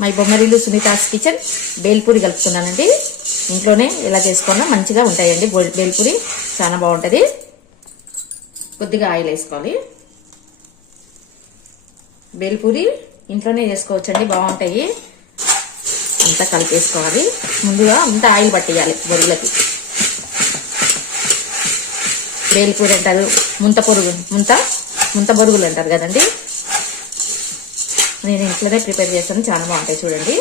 My Bommarillu Sunitha's kitchen bhelpuri కలుపుతున్నానండి. ఇంట్లోనే ఎలా చేసుకున్నా మంచిగా ఉంటాయండి. బేల్పూరి చాలా బాగుంటుంది. కొద్దిగా ఆయిల్ వేసుకోవాలి. బేల్పూరి ఇంట్లోనే చేసుకోవచ్చండి, బాగుంటాయి. అంతా కలిపేసుకోవాలి. ముందుగా అంతా ఆయిల్ పట్టేయాలి బొరుగులకి. బేల్పూరి అంటారు, ముంత బొరుగులు అంటారు కదండి. నేను ఇంట్లోనే ప్రిపేర్ చేస్తాను, చాలా బాగుంటాయి. చూడండి,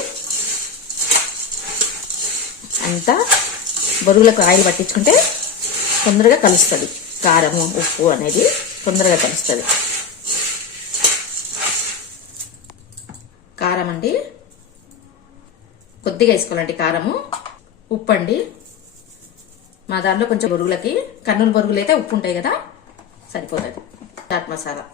అంతా బొరుగులకు ఆయిల్ పట్టించుకుంటే తొందరగా కలుస్తుంది. కారము ఉప్పు అనేది తొందరగా కలుస్తుంది. కారం అండి కొద్దిగా వేసుకోవాలండి. కారము, ఉప్పు అండి. మా దాంట్లో కొంచెం బొరుగులకి, కర్నూలు బొరుగులు అయితే ఉప్పు ఉంటాయి కదా, సరిపోతుంది. చాట్ మసాలా,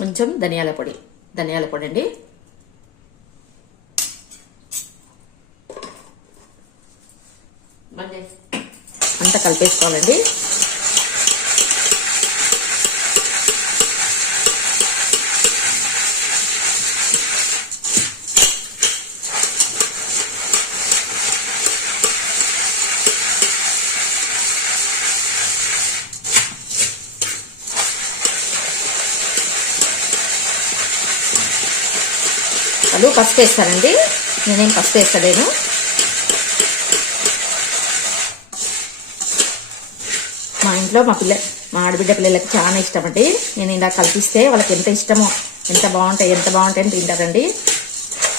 కొంచెం ధనియాల పొడి అండి. అంతా కలిపేసుకోవాలండి. వాళ్ళు పసుపు వేస్తారండి, నేనేం పసుపు వేస్తలేను. మా ఇంట్లో మా ఆడబిడ్డ పిల్లలకి చాలా ఇష్టం అండి. నేను ఇలా కల్పిస్తే వాళ్ళకి ఎంత ఇష్టమో, ఎంత బాగుంటాయి అని తింటారండి.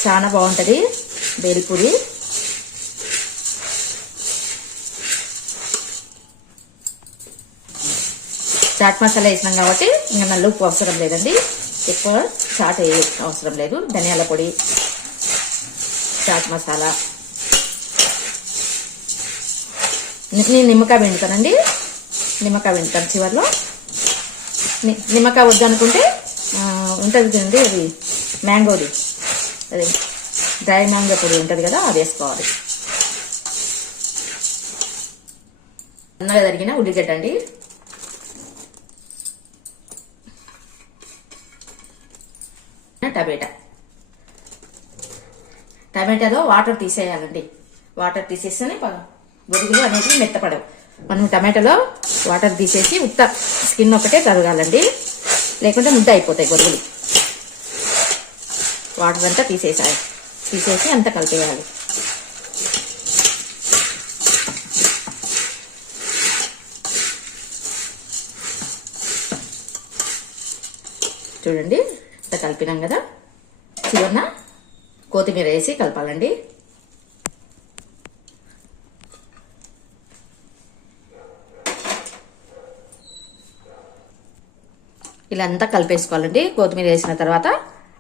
చాలా బాగుంటుంది బేల్పూరి. చాట్ మసాలా వేసినాం కాబట్టి ఇంకా నల్ల ఉప్పు అవసరం లేదండి. ఎక్కువ చాట్ అవసరం లేదు. ధనియాల పొడి, చాట్ మసాలా. నేను నిమ్మకాయ పిండుతానండి. చివరిలో. నిమ్మకాయ వద్దు అనుకుంటే ఉంటుంది కదండి, అది మ్యాంగోది, అది డ్రై మ్యాంగో పొడి ఉంటుంది కదా, అది వేసుకోవాలి. సన్నగా తరిగిన ఉల్లిగడ్డ అండి. టమాటాలో వాటర్ తీసేయాలండి. వాటర్ తీసేస్తేనే బొరుగులు అనేది మెత్తపడవు. మనం టమాటాలో వాటర్ తీసేసి ఉత్త స్కిన్ ఒకటే తరగాలండి, లేకుంటే ముద్ద అయిపోతాయి బొరుగులు. వాటర్ అంతా తీసేసి అంతా కలిపేయాలి. చూడండి, అంతా కలిపినాం కదా. చివరన కొత్తిమీర వేసి కలపాలండి. ఇలా అంతా కలిపేసుకోవాలండి. కొత్తిమీర వేసిన తర్వాత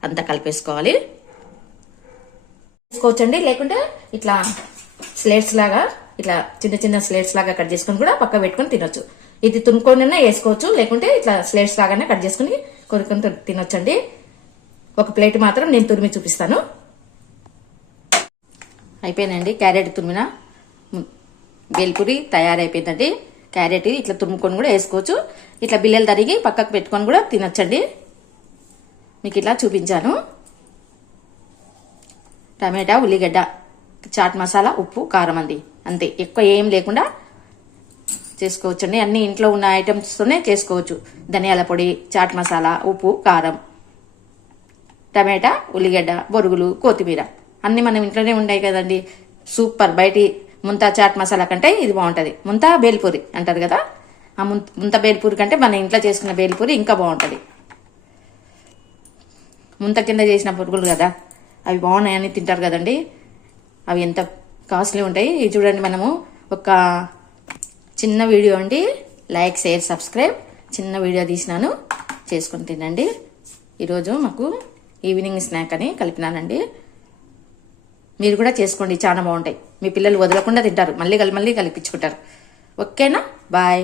అంతా కలిపేసుకోవాలి. వేసుకోవచ్చండి, లేకుంటే ఇట్లా స్లేట్స్ లాగా, ఇట్లా చిన్న స్లేట్స్ లాగా కట్ చేసుకుని కూడా పక్క పెట్టుకుని తినొచ్చు. ఇది తురుముకొని వేసుకోవచ్చు, లేకుంటే ఇట్లా స్లేట్స్ లాగానే కట్ చేసుకుని కొనుక్కొని తినొచ్చండి. ఒక ప్లేట్ మాత్రం నేను తురిమి చూపిస్తాను. అయిపోయిందండి. క్యారెట్ తురిమిన బేల్పూరి తయారైపోయిందండి. క్యారెట్ ఇట్లా తురుముకొని కూడా వేసుకోవచ్చు. ఇట్లా బిల్లలు తరిగి పక్కకు పెట్టుకొని కూడా తినొచ్చండి. మీకు ఇట్లా చూపించాను. టమాటా, ఉల్లిగడ్డ, చాట్ మసాలా, ఉప్పు, కారం అంతే. ఎక్కువ ఏం లేకుండా చేసుకోవచ్చండి. అన్ని ఇంట్లో ఉన్న ఐటమ్స్తోనే చేసుకోవచ్చు. ధనియాల పొడి, చాట్ మసాలా, ఉప్పు, కారం, టమాటా, ఉల్లిగడ్డ, బొరుగులు, కొత్తిమీర అన్ని మనం ఇంట్లోనే ఉంటాయి కదండి. సూపర్. బయటి ముంతా చాట్ మసాలా కంటే ఇది బాగుంటుంది. ముంతా బేల్పూరి అంటారు కదా, ఆ ముంత బేల్పూరి కంటే మన ఇంట్లో చేసుకున్న బేల్పూరి ఇంకా బాగుంటుంది. ముంత కింద చేసిన పురుగులు కదా, అవి బాగున్నాయని తింటారు కదండి. అవి ఎంత కాస్ట్లీ ఉంటాయి. ఇది చూడండి, మనము ఒక చిన్న వీడియో అండి. Like, share, subscribe. చిన్న వీడియో తీసినాను, చేసుకొని తినండి. ఈరోజు మాకు ఈవినింగ్ స్నాక్ అని కలిపినానండి. మీరు కూడా చేసుకోండి, చాలా బాగుంటాయి. మీ పిల్లలు వదలకుండా తింటారు, మళ్ళీ కలిపించుకుంటారు. ఓకేనా? బాయ్.